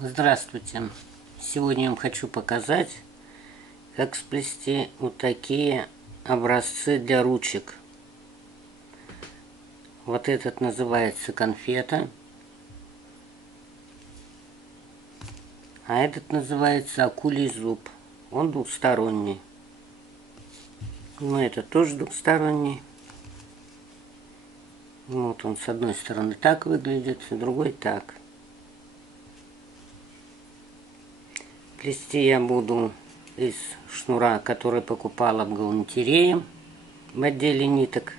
Здравствуйте! Сегодня я вам хочу показать, как сплести вот такие образцы для ручек. Вот этот называется конфета, а этот называется акулий зуб. Он двухсторонний. Но этот тоже двухсторонний. Вот он с одной стороны так выглядит, с другой так. Плести я буду из шнура, который покупала в галантерее в отделе ниток.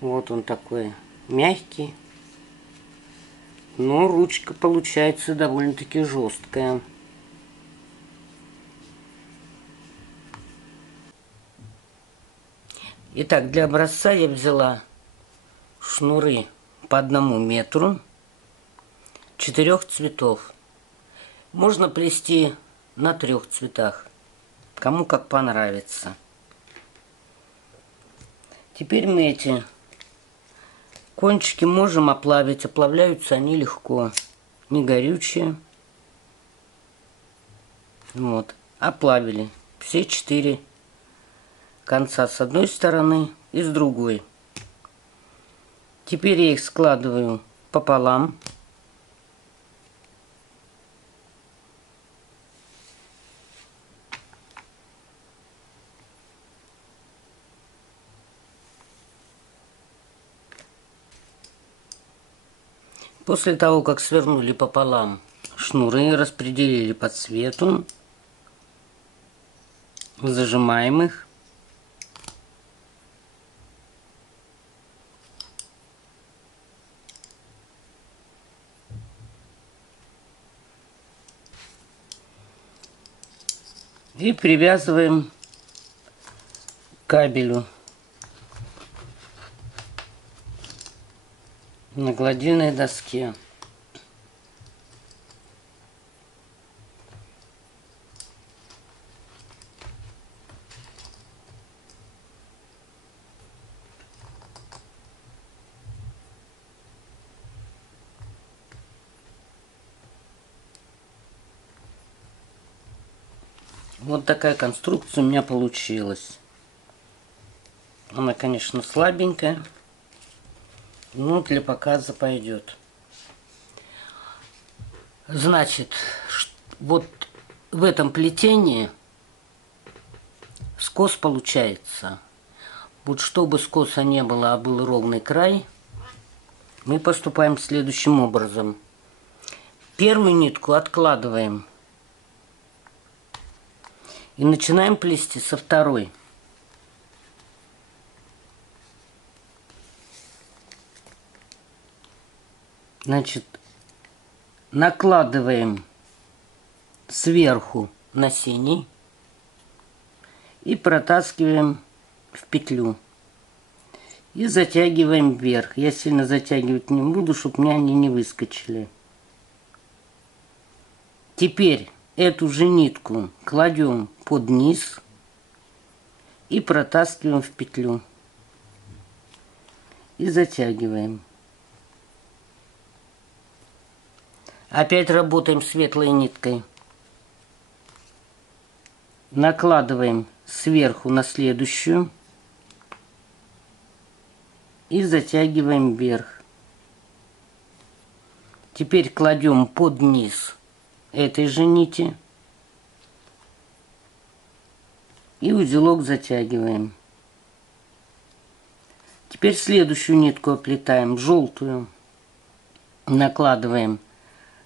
Вот он такой мягкий, но ручка получается довольно-таки жесткая. Итак, для образца я взяла шнуры по 1 метру 4 цветов. Можно плести на 3 цветах, кому как понравится. Теперь мы эти кончики можем оплавить. Оплавляются они легко, не горючие. Вот, оплавили все 4 конца с одной стороны и с другой. Теперь я их складываю пополам. После того, как свернули пополам шнуры, распределили по цвету, зажимаем их. И привязываем к кабелю на гладильной доске. Вот такая конструкция у меня получилась. Она, конечно, слабенькая, но для показа пойдет. Значит, вот в этом плетении скос получается. Вот чтобы скоса не было, а был ровный край, мы поступаем следующим образом. Первую нитку откладываем и начинаем плести со второй. Значит, накладываем сверху на синий и протаскиваем в петлю. И затягиваем вверх. Я сильно затягивать не буду, чтобы мне они не выскочили. Теперь эту же нитку кладем под низ и протаскиваем в петлю. И затягиваем. Опять работаем светлой ниткой. Накладываем сверху на следующую и затягиваем вверх. Теперь кладем под низ этой же нити и узелок затягиваем. Теперь следующую нитку оплетаем, желтую, накладываем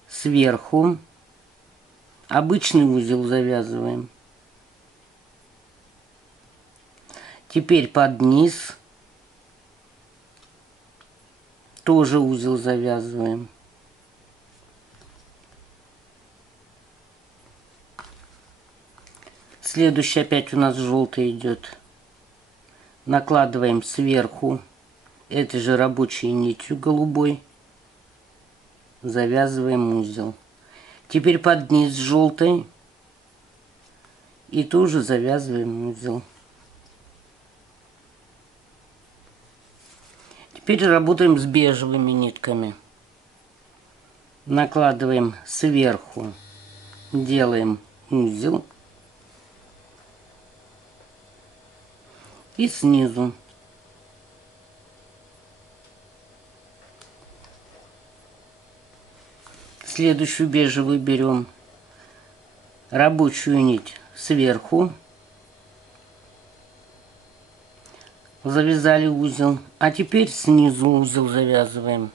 сверху, обычный узел завязываем. Теперь под низ тоже узел завязываем. Следующий опять у нас желтый идет. Накладываем сверху этой же рабочей нитью голубой. Завязываем узел. Теперь под низ желтой и тоже завязываем узел. Теперь работаем с бежевыми нитками. накладываем сверху, делаем узел и снизу. Следующую бежевую берем, рабочую нить сверху, завязали узел, а теперь снизу узел завязываем.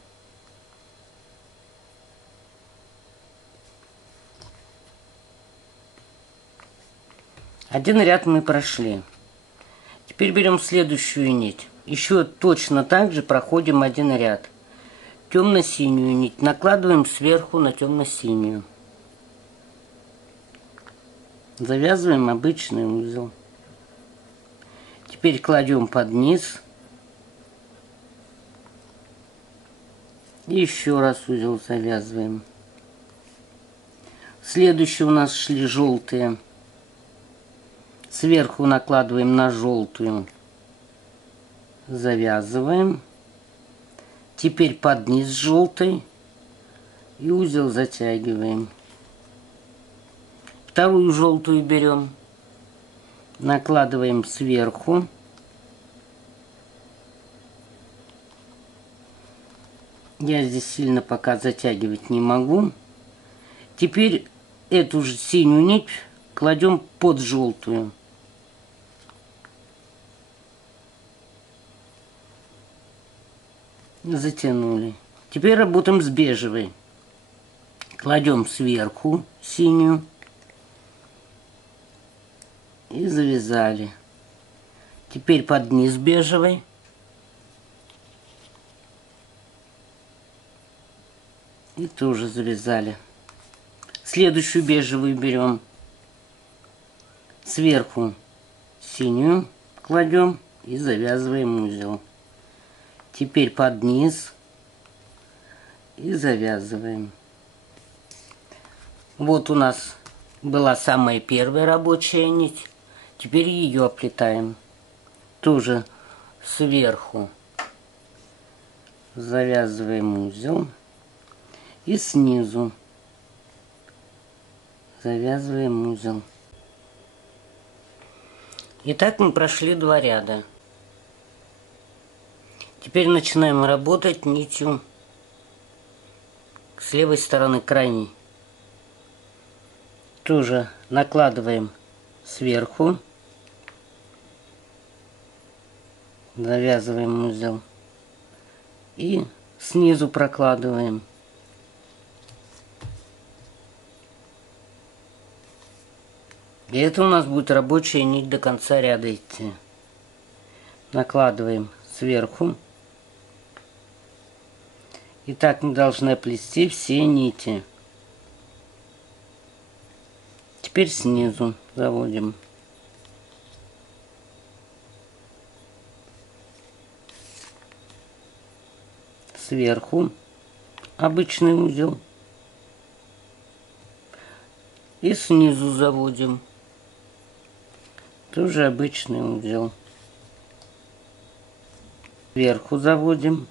Один ряд мы прошли. Теперь берем следующую нить. Еще точно так же проходим один ряд. Темно-синюю нить накладываем сверху на темно-синюю. Завязываем обычный узел. Теперь кладем под низ. И еще раз узел завязываем. Следующие у нас шли желтые. Сверху накладываем на желтую. Завязываем. Теперь под низ желтой и узел затягиваем. Вторую желтую берем, накладываем сверху. Я здесь сильно пока затягивать не могу. Теперь эту же синюю нить кладем под желтую. Затянули. Теперь работаем с бежевой. Кладем сверху синюю и завязали. Теперь под низ бежевой. И тоже завязали. Следующую бежевую берем. Сверху синюю кладем и завязываем узел. Теперь под низ и завязываем. Вот у нас была самая первая рабочая нить. Теперь ее оплетаем. Тоже сверху завязываем узел и снизу завязываем узел. Итак, мы прошли 2 ряда. Теперь начинаем работать нитью с левой стороны крайней. Тоже накладываем сверху, завязываем узел и снизу прокладываем. И это у нас будет рабочая нить до конца ряда идти. Накладываем сверху. И так мы должны оплести все нити. Теперь снизу заводим. Сверху обычный узел. И снизу заводим. Тоже обычный узел. Сверху заводим.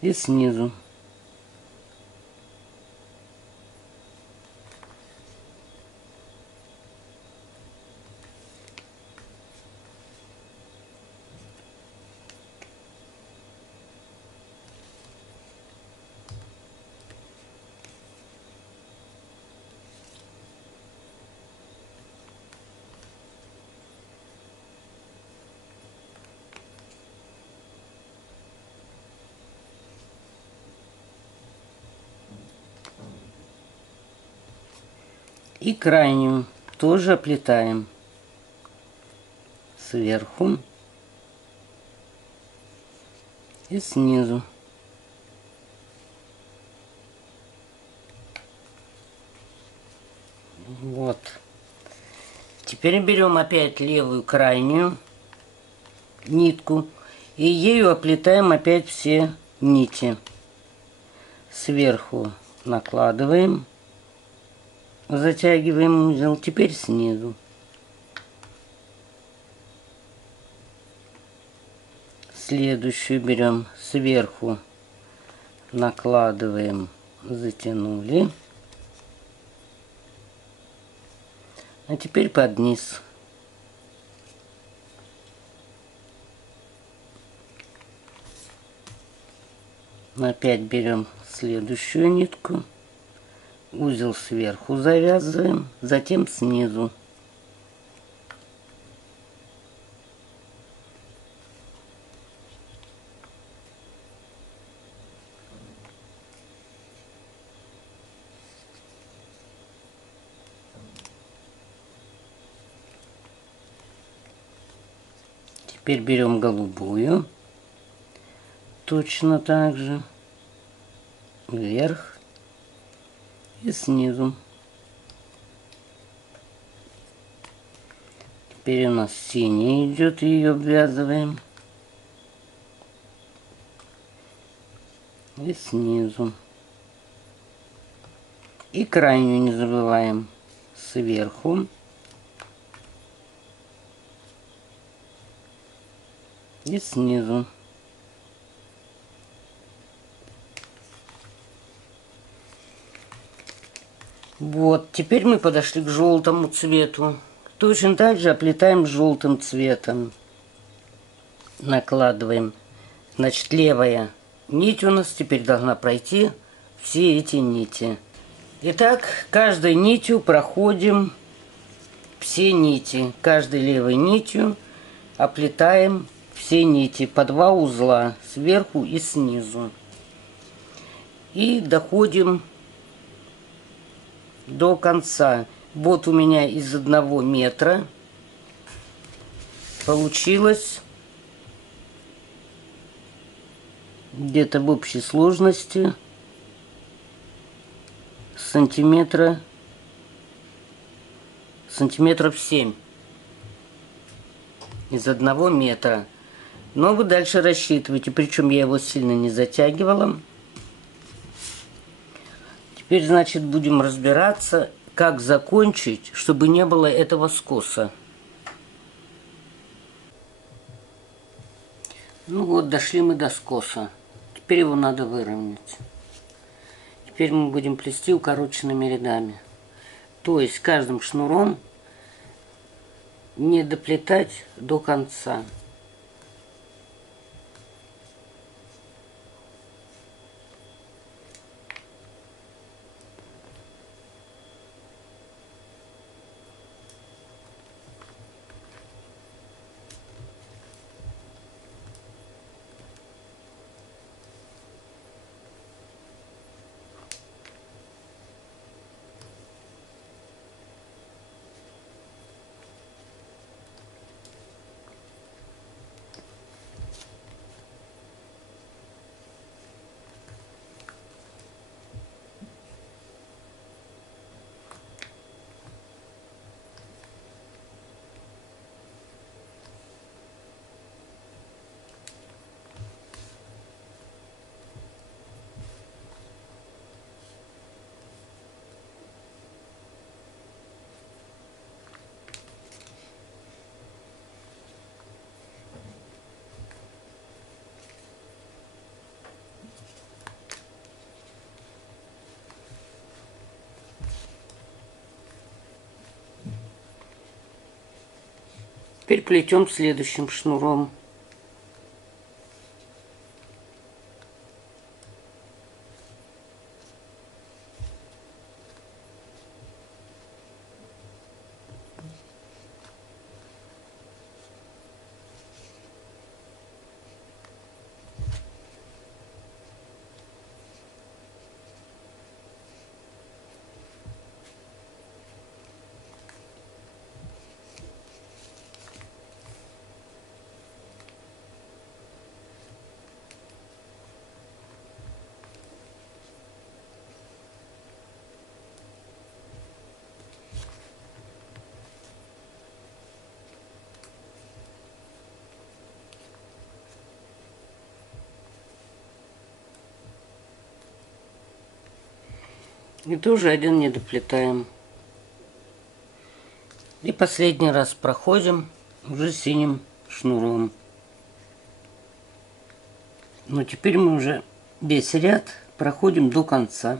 И снизу. И крайнюю тоже оплетаем сверху и снизу. Вот. Теперь берем опять левую крайнюю нитку и ею оплетаем опять все нити. Сверху накладываем. Затягиваем узел, теперь снизу. Следующую берем сверху, накладываем, затянули. А теперь под низ. Опять берем следующую нитку, узел сверху завязываем, затем снизу. Теперь берем голубую, точно так же, вверх и снизу. Теперь у нас синяя идет, ее обвязываем. И снизу. И крайнюю не забываем. Сверху. И снизу. Вот, теперь мы подошли к желтому цвету. Точно так же оплетаем желтым цветом. Накладываем. Значит, левая нить у нас теперь должна пройти все эти нити. Итак, каждой нитью проходим все нити. Каждой левой нитью оплетаем все нити по 2 узла сверху и снизу. И доходим до конца. Вот у меня из 1 метра получилось где-то в общей сложности сантиметров 7 из 1 метра. Но вы дальше рассчитываете, причем я его сильно не затягивала. Теперь, значит, будем разбираться, как закончить, чтобы не было этого скоса. Ну вот, дошли мы до скоса. Теперь его надо выровнять. Теперь мы будем плести укороченными рядами. То есть каждым шнуром не доплетать до конца. Теперь плетем следующим шнуром. И тоже один не доплетаем. И последний раз проходим уже синим шнуром. Ну, теперь мы уже весь ряд проходим до конца.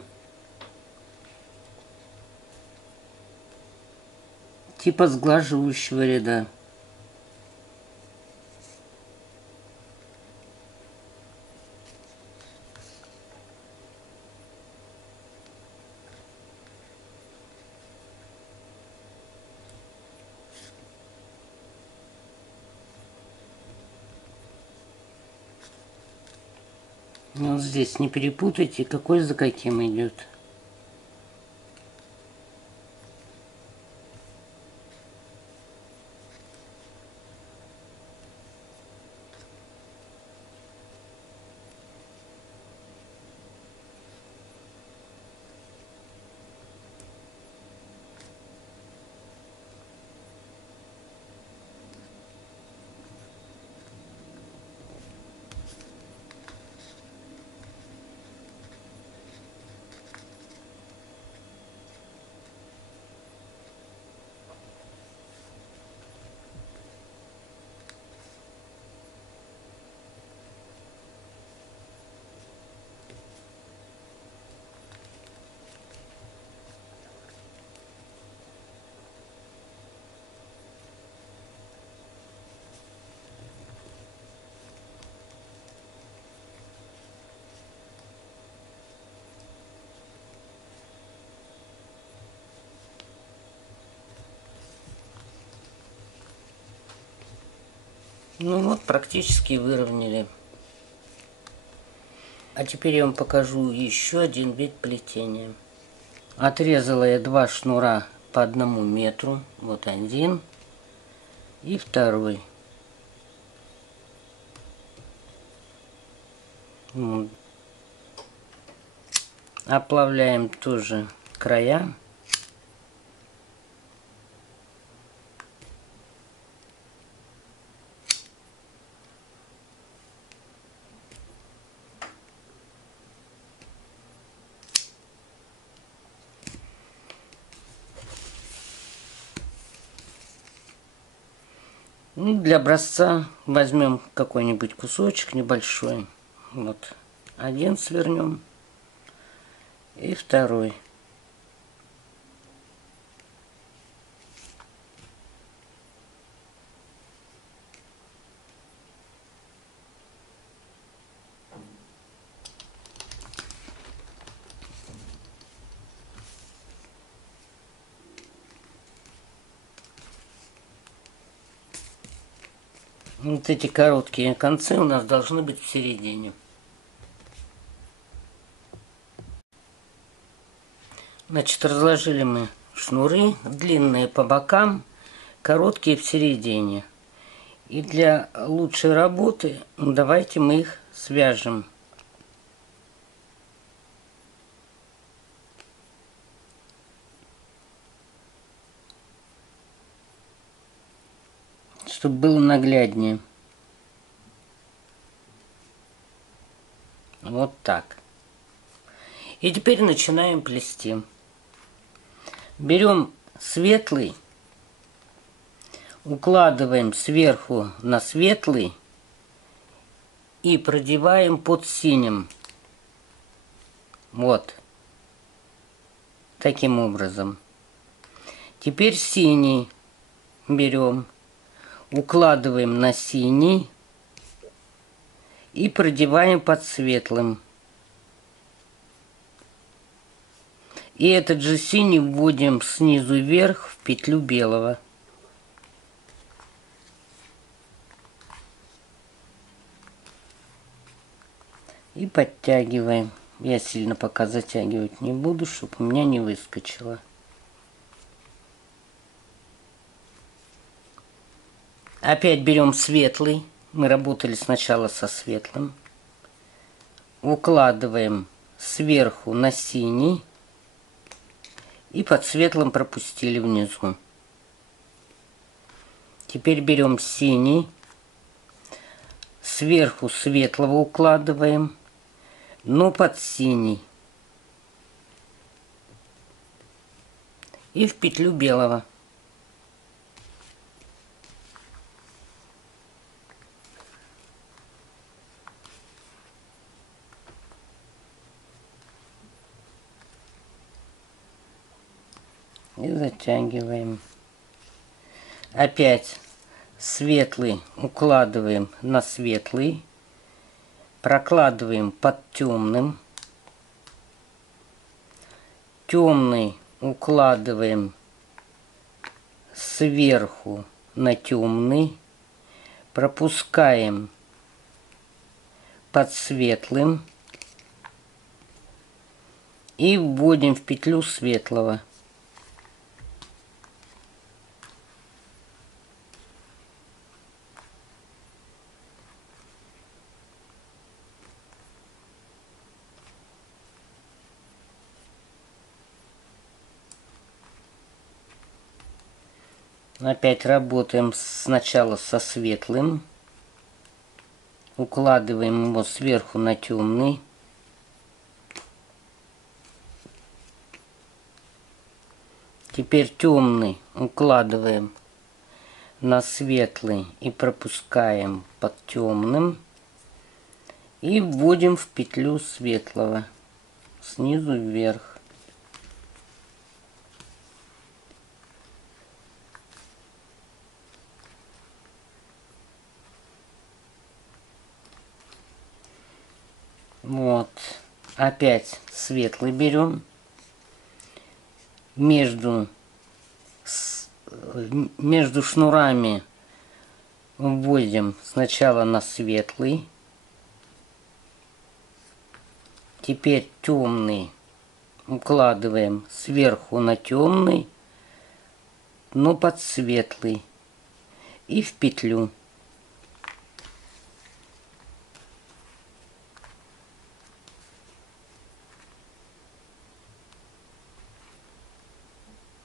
Типа сглаживающего ряда. Вот здесь не перепутайте, какой за каким идет. Ну вот, практически выровняли. А теперь я вам покажу еще один вид плетения. Отрезала я 2 шнура по 1 метру. Вот один и второй. Вот. Оплавляем тоже края. Ну, для образца возьмем какой-нибудь кусочек небольшой. Вот один свернем и второй. Вот эти короткие концы у нас должны быть в середине. Значит, разложили мы шнуры, длинные по бокам, короткие в середине. И для лучшей работы давайте мы их свяжем. Чтобы было нагляднее. Вот так. И теперь начинаем плести. Берем светлый, укладываем сверху на светлый и продеваем под синим. Вот. Таким образом. Теперь синий берем, укладываем на синий и продеваем под светлым. И этот же синий вводим снизу вверх в петлю белого. И подтягиваем. Я сильно пока затягивать не буду, чтобы у меня не выскочило. Опять берем светлый. Мы работали сначала со светлым. Укладываем сверху на синий. И под светлым пропустили внизу. Теперь берем синий. Сверху светлого укладываем. Но под синий. И в петлю белого. И затягиваем. Опять светлый укладываем на светлый. Прокладываем под темным. Темный укладываем сверху на темный. Пропускаем под светлым. И вводим в петлю светлого. Опять работаем сначала со светлым. Укладываем его сверху на темный. Теперь темный укладываем на светлый и пропускаем под темным. И вводим в петлю светлого снизу вверх. Вот. Опять светлый берем. Между шнурами вводим сначала на светлый. Теперь темный укладываем сверху на темный, но под светлый. И в петлю.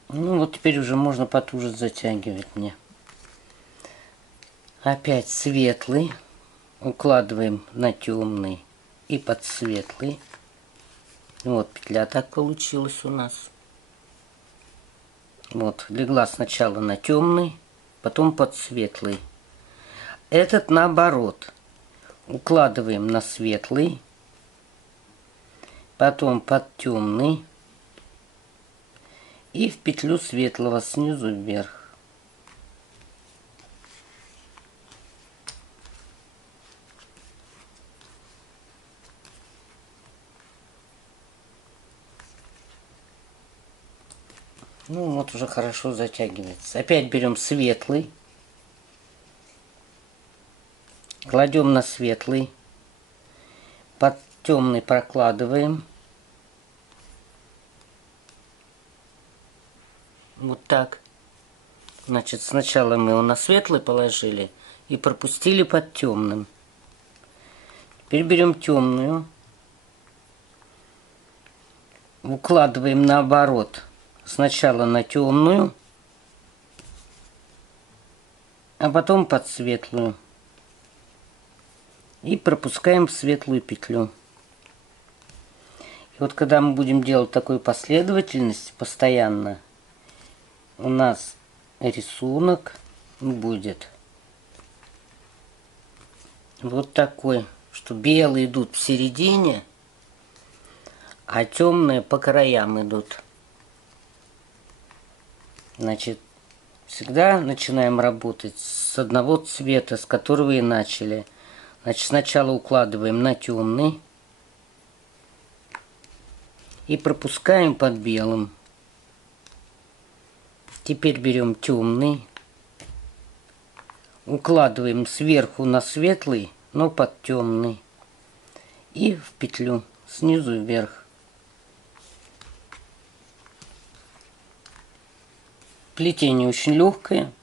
Ну вот теперь уже можно потуже затягивать мне. Опять светлый укладываем на темный и под светлый. Вот петля так получилась у нас. Вот легла сначала на темный, потом под светлый. Этот наоборот. Укладываем на светлый, потом под темный. И в петлю светлого снизу вверх. Ну вот уже хорошо затягивается. Опять берем светлый. Кладем на светлый. Под темный прокладываем. Вот так. Значит, сначала мы его на светлый положили и пропустили под темным. Теперь берем темную. Укладываем наоборот. Сначала на темную, а потом под светлую. И пропускаем в светлую петлю. И вот когда мы будем делать такую последовательность постоянно, у нас рисунок будет вот такой, что белые идут в середине, а темные по краям идут. Значит, всегда начинаем работать с одного цвета, с которого и начали. Значит, сначала укладываем на темный и пропускаем под белым. Теперь берем темный, укладываем сверху на светлый, но под темный. И в петлю снизу вверх. Плетение очень легкое.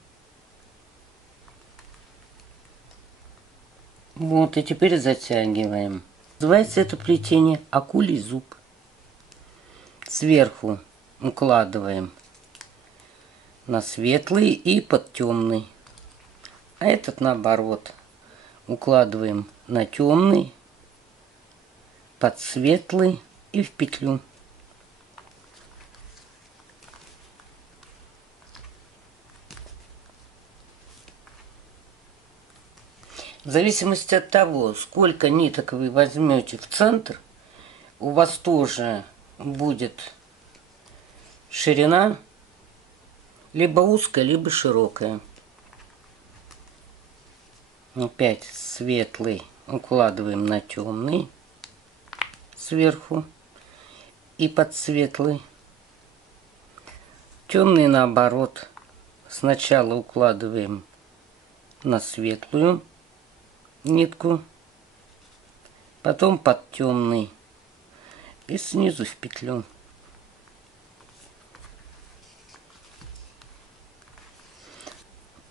Вот, и теперь затягиваем. Называется это плетение акулий зуб. Сверху укладываем на светлый и под темный. А этот наоборот. Укладываем на темный, под светлый и в петлю. В зависимости от того, сколько ниток вы возьмете в центр, у вас тоже будет ширина Либо узкая, либо широкая. Опять светлый укладываем на темный сверху и под светлый. Темный наоборот. Сначала укладываем на светлую нитку, потом под темный и снизу в петлю.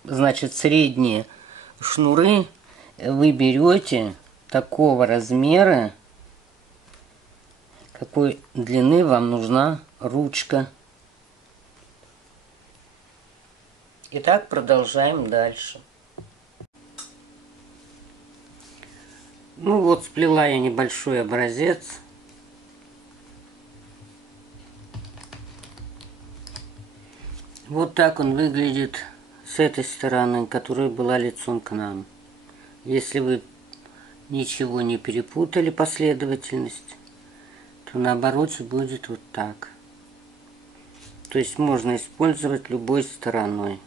Значит, средние шнуры вы берете такого размера, какой длины вам нужна ручка. Итак, продолжаем дальше. Ну вот, сплела я небольшой образец. Вот так он выглядит с этой стороны, которая была лицом к нам. Если вы ничего не перепутали, последовательность, то на обороте будет вот так. То есть можно использовать любой стороной.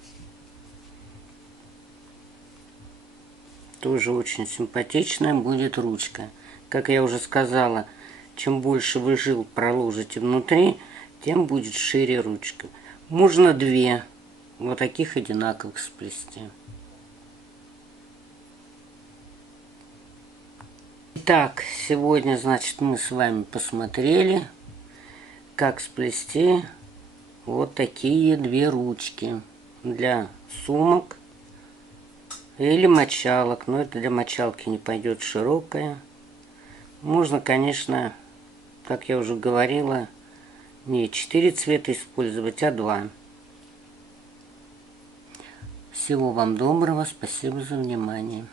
Тоже очень симпатичная будет ручка. Как я уже сказала, чем больше вы жил проложите внутри, тем будет шире ручка. Можно две вот таких одинаковых сплести. Итак, сегодня, значит, мы с вами посмотрели, как сплести вот такие две ручки для сумок или мочалок. Но это для мочалки не пойдет широкая. Можно, конечно, как я уже говорила, не 4 цвета использовать, а 2. Всего вам доброго, спасибо за внимание.